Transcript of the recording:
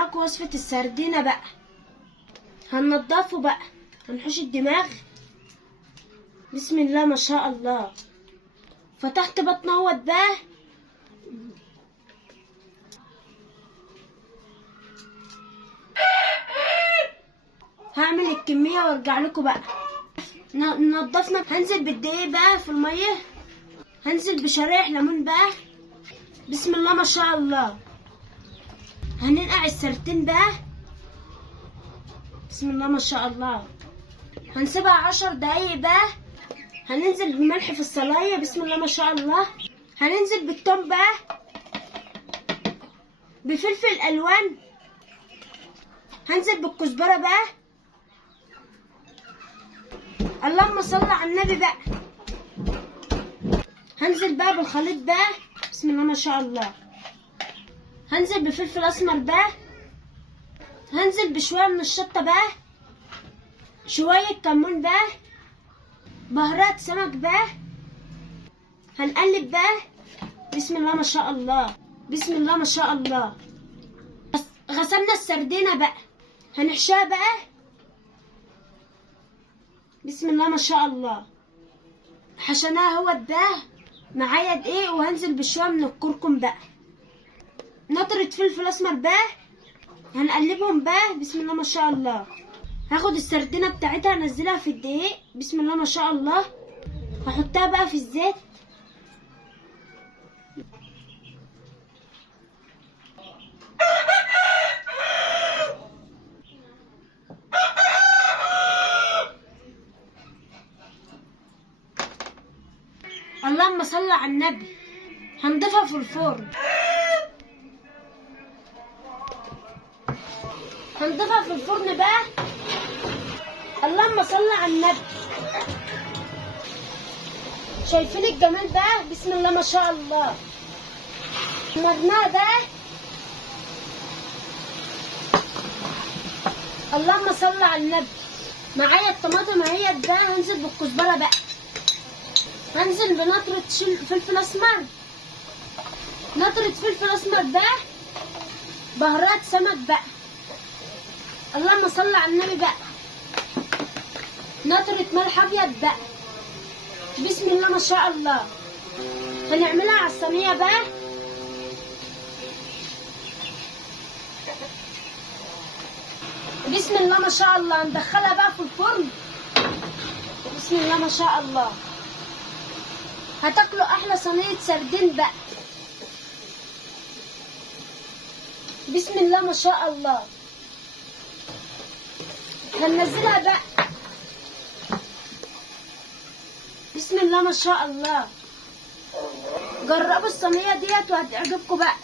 معاكم وصفة السردينة بقى. هننضفه بقى، هنحوش الدماغ. بسم الله ما شاء الله. فتحت بطنه اهوت بقى. هعمل الكمية وارجع لكم بقى. نضفنا. هنزل بالدقيق بقى في المية. هنزل بشرايح ليمون بقى. بسم الله ما شاء الله. هننقع السردين بقى. بسم الله ما شاء الله. هنسيبها 10 دقايق بقى. هننزل بملح في الصلاية. بسم الله ما شاء الله. هننزل بالثوم بقى، بفلفل الوان. هنزل بالكزبرة بقى. اللهم صل على النبي بقى. هنزل بقى بالخليط بقى. بسم الله ما شاء الله. هنزل بفلفل اسمر بقى. هنزل بشويه من الشطه بقى، شويه كمون بقى، بهارات سمك بقى. هنقلب بقى. بسم الله ما شاء الله. بسم الله ما شاء الله. غسلنا السردينه بقى. هنحشاها بقى. بسم الله ما شاء الله. حشيناها اهوت بقى. معايا دقيق وهنزل بشويه من الكركم بقى، نطرة فلفل اسمر بقى. هنقلبهم بقى. بسم الله ما شاء الله. هاخد السردينه بتاعتها انزلها في الدقيق. بسم الله ما شاء الله. هحطها بقى في الزيت. اللهم صل على النبي. هنضيفها في الفرن. هنضيفها في الفرن بقى. اللهم صل على النبي. شايفين الجمال بقى؟ بسم الله ما شاء الله. حمرناها بقى. اللهم صل على النبي. معايا الطماطم اهيت بقى. هنزل بالكزبره بقى. هنزل بنطرة فلفل اسمر. نطرة فلفل اسمر بقى. بهارات سمك بقى. اللهم صل على النبي بقى. نطرة ملح ابيض بقى. بسم الله ما شاء الله. هنعملها على الصينية بقى. بسم الله ما شاء الله. ندخلها بقى في الفرن. بسم الله ما شاء الله. هتاكلوا احلى صينية سردين بقى. بسم الله ما شاء الله. هننزلها بقى. بسم الله ما شاء الله. جربوا الصينية ديت وهتعجبكم بقى.